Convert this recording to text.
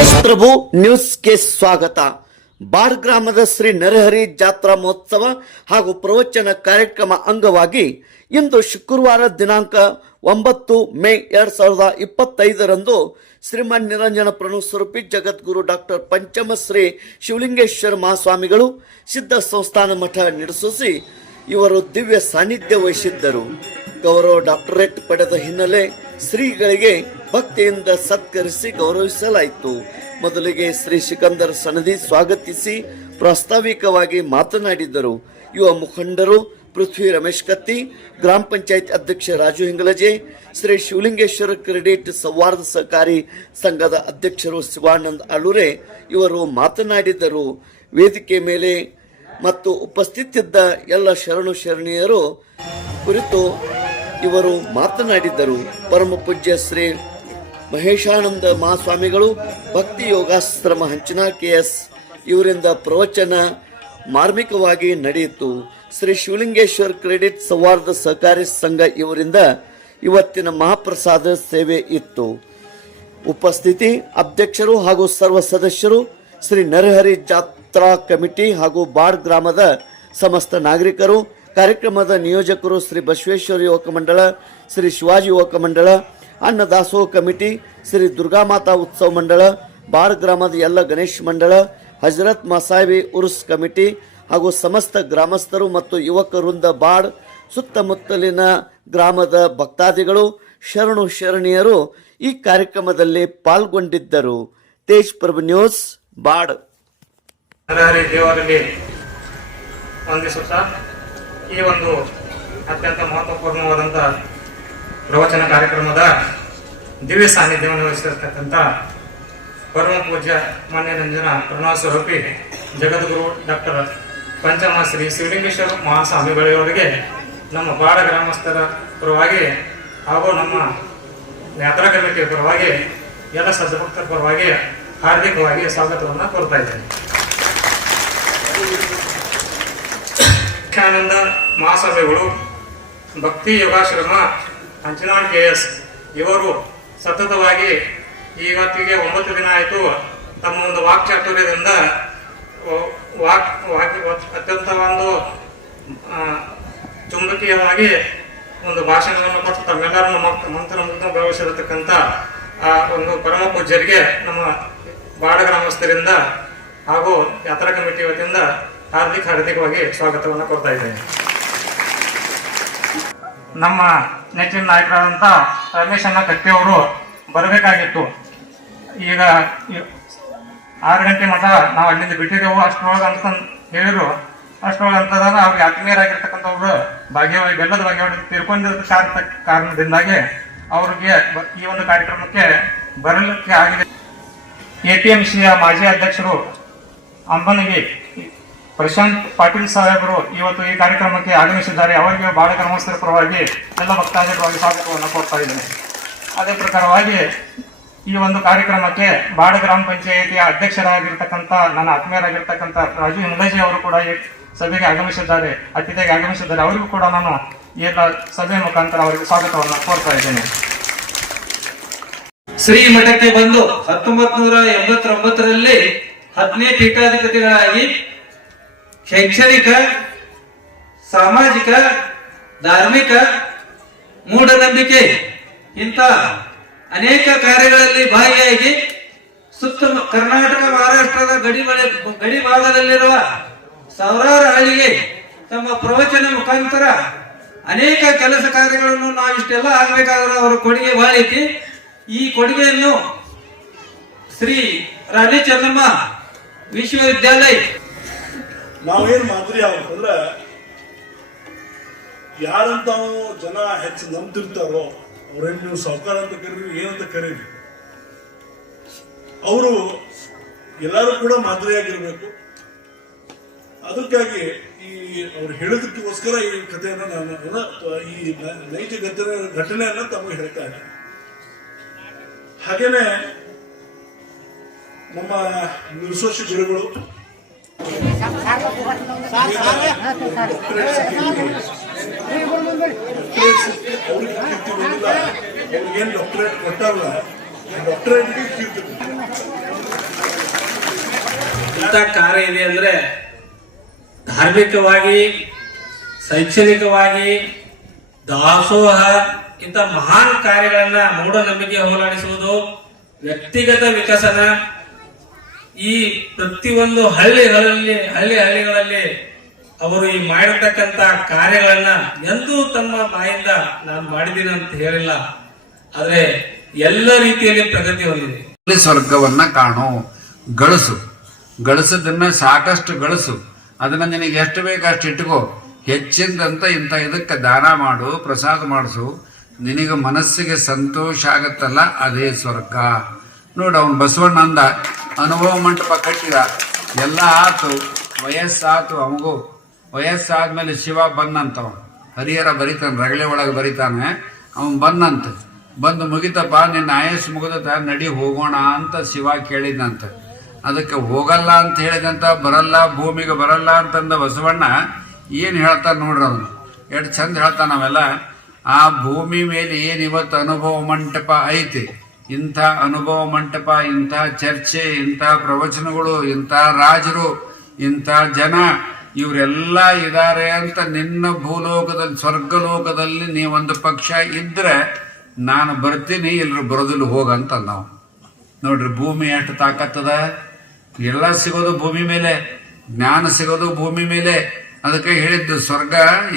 ಪ್ರಭು. ನ್ಯೂಸ್ಗೆ ಸ್ವಾಗತ. ಬಾರ್ ಗ್ರಾಮದ ಶ್ರೀ ನರಹರಿ ಜಾತ್ರಾ ಮಹೋತ್ಸವ ಹಾಗೂ ಪ್ರವಚನ ಕಾರ್ಯಕ್ರಮ ಅಂಗವಾಗಿ ಇಂದು ಶುಕ್ರವಾರ ದಿನಾಂಕ ಒಂಬತ್ತು ಮೇ ಎರಡ್ ಸಾವಿರದ ಇಪ್ಪತ್ತೈದರಂದು ಶ್ರೀಮನ್ ನಿರಂಜನ ಪ್ರಣು ಸ್ವರೂಪಿ ಜಗದ್ಗುರು ಡಾಕ್ಟರ್ ಪಂಚಮಶ್ರೀ ಶಿವಲಿಂಗೇಶ್ವರ ಮಹಾಸ್ವಾಮಿಗಳು ಸಿದ್ಧ ಸಂಸ್ಥಾನ ಮಠ ನಿರ್ಸಿಸಿ ಇವರು ದಿವ್ಯ ಸಾನ್ನಿಧ್ಯ ವಹಿಸಿದ್ದರು. ಗೌರವ ಡಾಕ್ಟರೇಟ್ ಪಡೆದ ಹಿನ್ನೆಲೆ ಶ್ರೀಗಳಿಗೆ ಭಕ್ತಿಯಿಂದ ಸತ್ಕರಿಸಿ ಗೌರವಿಸಲಾಯಿತು. ಮೊದಲಿಗೆ ಶ್ರೀ ಸಿಕಂದರ್ ಸನದಿ ಸ್ವಾಗತಿಸಿ ಪ್ರಾಸ್ತಾವಿಕವಾಗಿ ಮಾತನಾಡಿದರು. ಯುವ ಮುಖಂಡರು ಪೃಥ್ವಿ ರಮೇಶ್ ಕತ್ತಿ, ಗ್ರಾಮ ಪಂಚಾಯತ್ ಅಧ್ಯಕ್ಷ ರಾಜು ಹಿಂಗಲಜೆ, ಶ್ರೀ ಶಿವಲಿಂಗೇಶ್ವರ ಕ್ರೆಡಿಟ್ ಸೌಹಾರ್ದ ಸಹಕಾರಿ ಸಂಘದ ಅಧ್ಯಕ್ಷರು ಶಿವಾನಂದ್ ಅಳುರೆ ಇವರು ಮಾತನಾಡಿದರು. ವೇದಿಕೆ ಮೇಲೆ ಮತ್ತು ಉಪಸ್ಥಿತಿದ್ದ ಎಲ್ಲ ಶರಣು ಶರಣಿಯರು ಕುರಿತು ಇವರು ಮಾತನಾಡಿದ್ದರು. ಪರಮ ಪೂಜ್ಯ ಶ್ರೀ ಮಹೇಶಾನಂದ ಮಹಾಸ್ವಾಮಿಗಳು, ಭಕ್ತಿ ಯೋಗಾಶ್ರಮ ಹಂಚನಾ ಕೆಎಸ್ ಇವರಿಂದ ಪ್ರವಚನ ಮಾರ್ಮಿಕವಾಗಿ ನಡೆಯಿತು. ಶ್ರೀ ಶಿವಲಿಂಗೇಶ್ವರ ಕ್ರೆಡಿಟ್ ಸೌಹಾರ್ದ ಸಹಕಾರಿ ಸಂಘ ಇವರಿಂದ ಇವತ್ತಿನ ಮಹಾಪ್ರಸಾದ ಸೇವೆ ಇತ್ತು. ಉಪಸ್ಥಿತಿ ಅಧ್ಯಕ್ಷರು ಹಾಗೂ ಸರ್ವ ಸದಸ್ಯರು, ಶ್ರೀ ನರಹರಿ ಜಾತ್ರಾ ಕಮಿಟಿ ಹಾಗೂ ಬಾಡ್ ಗ್ರಾಮದ ಸಮಸ್ತ ನಾಗರಿಕರು ಕಾರ್ಯಕ್ರಮದ ನಿಯೋಜಕರು ಶ್ರೀ ಬಸವೇಶ್ವರ ಯುವಕ ಮಂಡಳ, ಶ್ರೀ ಶಿವಾಜಿ ಯುವಕ ಮಂಡಳ ಅನ್ನ ದಾಸೋಹ ಕಮಿಟಿ, ಶ್ರೀ ದುರ್ಗಾಮಾತಾ ಉತ್ಸವ ಮಂಡಳ, ಬಾರ್ ಗ್ರಾಮದ ಎಲ್ಲ ಗಣೇಶ್ ಮಂಡಳ, ಹಜರತ್ ಮಸಾಬಿ ಉರ್ಸ್ ಕಮಿಟಿ ಹಾಗೂ ಸಮಸ್ತ ಗ್ರಾಮಸ್ಥರು ಮತ್ತು ಯುವಕ ವೃಂದ ಬಾಡ್ ಸುತ್ತಮುತ್ತಲಿನ ಗ್ರಾಮದ ಭಕ್ತಾದಿಗಳು, ಶರಣು ಶರಣಿಯರು ಈ ಕಾರ್ಯಕ್ರಮದಲ್ಲಿ ಪಾಲ್ಗೊಂಡಿದ್ದರು. ತೇಜ್ ಪ್ರಭು ನ್ಯೂಸ್, ಬಾಡ್. ಈ ಒಂದು ಅತ್ಯಂತ ಮಹತ್ವಪೂರ್ಣವಾದಂಥ ಪ್ರವಚನ ಕಾರ್ಯಕ್ರಮದ ದಿವ್ಯ ಸಾನ್ನಿಧ್ಯವನ್ನು ವಹಿಸಿರ್ತಕ್ಕಂಥ ಪರಮ ಪೂಜ್ಯ ಮಾನ್ಯ ರಂಜನ ಪ್ರಣವ ಸ್ವರೂಪಿ ಜಗದ್ಗುರು ಡಾಕ್ಟರ್ ಪಂಚಮ ಶ್ರೀ ಶಿವಲಿಂಗೇಶ್ವರ ಮಹಾಸ್ವಾಮಿಗಳವರಿಗೆ ನಮ್ಮ ಬಾಡ ಗ್ರಾಮಸ್ಥರ ಪರವಾಗಿ ಹಾಗೂ ನಮ್ಮ ಯಾತ್ರಾ ಕಮಿಟಿಯ ಪರವಾಗಿ, ಎಲ್ಲ ಸದ್ಭಕ್ತರ ಪರವಾಗಿ ಹಾರ್ದಿಕವಾಗಿ ಸ್ವಾಗತವನ್ನು ಕೋರ್ತಾ ಇದ್ದೇನೆ. ಮುಖ್ಯಾನಂದ ಮಹಾಸಭೆಗಳು, ಭಕ್ತಿ ಯೋಗಾಶ್ರಮ ಅಂಚನಾಳ್ ಕೆ ಎಸ್ ಇವರು ಸತತವಾಗಿ ಇವತ್ತಿಗೆ ಒಂಬತ್ತು ದಿನ ಆಯಿತು. ತಮ್ಮ ಒಂದು ವಾಕ್ಚಾತುರ್ಯದಿಂದ ವಾಕ್ ವಾಕ್ ಅತ್ಯಂತ ಒಂದು ಚುಂಬಕೀಯವಾಗಿ ಒಂದು ಭಾಷಣವನ್ನು ಕೊಟ್ಟು ತಮ್ಮೆಲ್ಲರನ್ನು ಮಂತ್ರಮುಗ್ಧ ಭಾವಿಸಿರತಕ್ಕಂಥ ಆ ಒಂದು ಪರಮ ಪೂಜ್ಯರಿಗೆ ನಮ್ಮ ಬಾಡ ಗ್ರಾಮಸ್ಥರಿಂದ ಹಾಗೂ ಯಾತ್ರಾ ಕಮಿಟಿ ವತಿಯಿಂದ ಹಾರ್ದಿಕ ಹಾರ್ದಿಕವಾಗಿ ಸ್ವಾಗತವನ್ನು ಕೊಡ್ತಾ ಇದ್ದೇನೆ. ನಮ್ಮ ನೆಚ್ಚಿನ ನಾಯಕರಾದಂಥ ರಮೇಶ್ ಅಣ್ಣ ಕತ್ತಿಯವರು ಬರಬೇಕಾಗಿತ್ತು. ಈಗ ಆರು ಗಂಟೆ ಮಠ ನಾವು ಅಲ್ಲಿಂದ ಬಿಟ್ಟಿದ್ದೆವು, ಅಷ್ಟರೊಳಗೆ ಅಂತ ಹೇಳಿದ್ರು. ಅಷ್ಟರೊಳಗೆ ಅಂತಂದಾಗ ಅವ್ರಿಗೆ ಆತ್ಮೀಯರಾಗಿರ್ತಕ್ಕಂಥವ್ರು ಭಾಗ್ಯವಾಗಿ, ಬೆಲ್ಲದ ಭಾಗ್ಯವಾಗಿ ತೀರ್ಕೊಂಡಿದ್ದ ಕಾರಣ ಕಾರಣದಿಂದಾಗಿ ಅವ್ರಿಗೆ ಈ ಒಂದು ಕಾರ್ಯಕ್ರಮಕ್ಕೆ ಬರಲಿಕ್ಕೆ ಆಗಿದೆ. ಎ ಪಿ ಎಂ ಸಿಯ ಮಾಜಿ ಅಧ್ಯಕ್ಷರು ಅಂಬನಿಗೆ ಪ್ರಶಾಂತ್ ಪಾಟೀಲ್ ಸಾಹೇಬರು ಇವತ್ತು ಈ ಕಾರ್ಯಕ್ರಮಕ್ಕೆ ಆಗಮಿಸಿದ್ದಾರೆ. ಅವರಿಗೆ ಬಾಳ ಗ್ರಾಮಸ್ಥರ ಪರವಾಗಿ ಎಲ್ಲ ಭಕ್ತಾದಿಗಳವಾಗಿ ಸ್ವಾಗತವನ್ನು ಕೊಡ್ತಾ ಇದ್ದೇನೆ. ಅದೇ ಪ್ರಕಾರವಾಗಿ ಈ ಒಂದು ಕಾರ್ಯಕ್ರಮಕ್ಕೆ ಬಾಡ ಗ್ರಾಮ ಪಂಚಾಯಿತಿಯ ಅಧ್ಯಕ್ಷರಾಗಿರ್ತಕ್ಕಂಥ, ನನ್ನ ಆತ್ಮೀಯರಾಗಿರ್ತಕ್ಕಂಥ ರಾಜು ಹಿಂಗಜಿ ಅವರು ಕೂಡ ಈ ಸಭೆಗೆ ಆಗಮಿಸಿದ್ದಾರೆ, ಅತಿಥಿಯಾಗಿ ಆಗಮಿಸಿದ್ದಾರೆ. ಅವರಿಗೂ ಕೂಡ ನಾನು ಎಲ್ಲ ಸಭೆ ಮುಖಾಂತರ ಅವರಿಗೆ ಸ್ವಾಗತವನ್ನು ಕೋರ್ತಾ ಇದ್ದೇನೆ. ಶ್ರೀ ಮಠಕ್ಕೆ ಬಂದು ಹತ್ತೊಂಬತ್ ನೂರ ಎಂಬತ್ತೊಂಬತ್ತರಲ್ಲಿ ಹದಿನೈದು ಪೀಠಾಧಿಪತಿಗಳಾಗಿ ಶೈಕ್ಷಣಿಕ, ಸಾಮಾಜಿಕ, ಧಾರ್ಮಿಕ, ಮೂಢನಂಬಿಕೆ, ಇಂಥ ಅನೇಕ ಕಾರ್ಯಗಳಲ್ಲಿ ಭಾಗಿಯಾಗಿ ಸುತ್ತ ಕರ್ನಾಟಕ, ಮಹಾರಾಷ್ಟ್ರದ ಗಡಿ ಗಡಿ ಭಾಗದಲ್ಲಿರುವ ಸಾವಿರಾರು ಹಳ್ಳಿಗೆ ತಮ್ಮ ಪ್ರವಚನ ಮುಖಾಂತರ ಅನೇಕ ಕೆಲಸ ಕಾರ್ಯಗಳನ್ನು ನಾವು ಇಷ್ಟೆಲ್ಲ ಆಗಬೇಕಾದ್ರೆ ಅವರ ಕೊಡುಗೆ ಬಹಳ ಈ ಕೊಡುಗೆಯನ್ನು ಶ್ರೀ ರಾಣಿ ಚೆನ್ನಮ್ಮ ವಿಶ್ವವಿದ್ಯಾಲಯ ನಾವೇನ್ ಮಾದರಿ ಆಗ್ಬೇಕಂದ್ರ ಯಾರಂತ ಜನ ಹೆಚ್ಚು ನಂಬ್ತಿರ್ತಾರೋ ಅವ್ರೇನ್ ನೀವು ಸಾವುಕಾರ ಅಂತ ಕರೀರಿ, ಏನಂತ ಕರೀರಿ. ಅವರು ಎಲ್ಲರೂ ಕೂಡ ಮಾದರಿಯಾಗಿರ್ಬೇಕು. ಅದಕ್ಕಾಗಿ ಈ ಅವ್ರು ಹೇಳೋದಕ್ಕೋಸ್ಕರ ಈ ಕಥೆಯನ್ನ ನಾನು ಈ ನೈಜ ಘಟನೆ, ಘಟನೆಯನ್ನ ತಮಗೆ ಹೇಳ್ತಾ ಇದ್ದೀನಿ. ಹಾಗೇನೆ ನಮ್ಮ ನಿರ್ಸೋಷ ಗುರುಗಳು ಮಾಡುವಂತ ಕಾರ್ಯ ಇದೆ ಅಂದ್ರೆ ಧಾರ್ಮಿಕವಾಗಿ ಶೈಕ್ಷಣಿಕವಾಗಿ ದಾಸೋಹ ಇಂಥ ಮಹಾನ್ ಕಾರ್ಯಗಳನ್ನ ಮೂಢನಂಬಿಕೆ ಹೋರಾಡಿಸುವುದು ವ್ಯಕ್ತಿಗತ ವಿಕಸನ ಈ ಪ್ರತಿಯೊಂದು ಹಳ್ಳಿಗಳಲ್ಲಿ, ಹಳ್ಳಿ ಹಳ್ಳಿಗಳಲ್ಲಿ ಅವರು ಈ ಮಾಡಿರ್ತಕ್ಕಂತ ಕಾರ್ಯಗಳನ್ನ ಎಂದೂ ತಮ್ಮ ಬಾಯಿಂದ ನಾನು ಮಾಡಿದ್ದೀನಿ ಅಂತ ಹೇಳಿಲ್ಲ. ಆದ್ರೆ ಎಲ್ಲ ರೀತಿಯಲ್ಲಿ ಪ್ರಗತಿ ಹೊಂದಿದೆ. ಸ್ವರ್ಗವನ್ನ ಕಾಣು, ಗಳಿಸು. ಗಳಿಸದನ್ನ ಸಾಕಷ್ಟು ಗಳಿಸು. ಅದನ್ನ ನಿನಗೆ ಎಷ್ಟು ಬೇಕು ಅಷ್ಟು ಇಟ್ಕೋ. ಹೆಚ್ಚಿಂದಂತ ಇಂಥ ಇದಕ್ಕೆ ದಾನ ಮಾಡು, ಪ್ರಸಾದ ಮಾಡಿಸು. ನಿನಗೆ ಮನಸ್ಸಿಗೆ ಸಂತೋಷ ಆಗತ್ತಲ್ಲ, ಅದೇ ಸ್ವರ್ಗ. ನೋಡು, ಅವನು ಬಸವಣ್ಣ ಅಂದ ಅನುಭವ ಮಂಟಪ ಕಟ್ಟಿದ. ಎಲ್ಲ ಆತು, ವಯಸ್ಸಾತು ಅವಗೂ. ವಯಸ್ಸಾದ್ಮೇಲೆ ಶಿವ ಬಂದಂತವ ಹರಿಹರ ಬರಿತಾನೆ, ರಗಳೆ ಒಳಗೆ ಬರಿತಾನೆ. ಅವನ್ ಬಂದಂತ. ಬಂದು ಮುಗಿತಪ್ಪ, ನಿನ್ನ ಆಯಸ್ ಮುಗಿದ ನಡಿ ಹೋಗೋಣ ಅಂತ ಶಿವ ಕೇಳಿದಂತ ಅದಕ್ಕೆ ಹೋಗಲ್ಲ ಅಂತ ಹೇಳಿದಂತ, ಬರಲ್ಲ, ಭೂಮಿಗೆ ಬರಲ್ಲ ಅಂತಂದ ಬಸವಣ್ಣ ಏನು ಹೇಳ್ತಾನೆ ನೋಡ್ರಿ ಅವನು. ಎಷ್ಟು ಚಂದ ಹೇಳ್ತಾನೆ ಅವೆಲ್ಲ. ಆ ಭೂಮಿ ಮೇಲೆ ಏನು ಇವತ್ತು ಅನುಭವ ಮಂಟಪ ಐತಿ? ಇಂಥ ಅನುಭವ ಮಂಟಪ, ಇಂಥ ಚರ್ಚೆ, ಇಂಥ ಪ್ರವಚನಗಳು, ಇಂಥ ರಾಜರು, ಇಂಥ ಜನ, ಇವರೆಲ್ಲ ಇದ್ದಾರೆ ಅಂತ ನಿನ್ನ ಭೂಲೋಕದಲ್ಲಿ, ಸ್ವರ್ಗಲೋಕದಲ್ಲಿ ನೀವೊಂದು ಪಕ್ಷ ಇದ್ರೆ ನಾನು ಬರ್ತೀನಿ ಎಲ್ಲರೂ ಬರೋದಿಲ್ಲ ಹೋಗಂತ ನಾವು. ನೋಡ್ರಿ, ಭೂಮಿ ಎಷ್ಟು ತಾಕತ್ತದ? ಎಲ್ಲ ಸಿಗೋದು ಭೂಮಿ ಮೇಲೆ, ಜ್ಞಾನ ಸಿಗೋದು ಭೂಮಿ ಮೇಲೆ. ಅದಕ್ಕೆ ಹೇಳಿದ್ದು, ಸ್ವರ್ಗ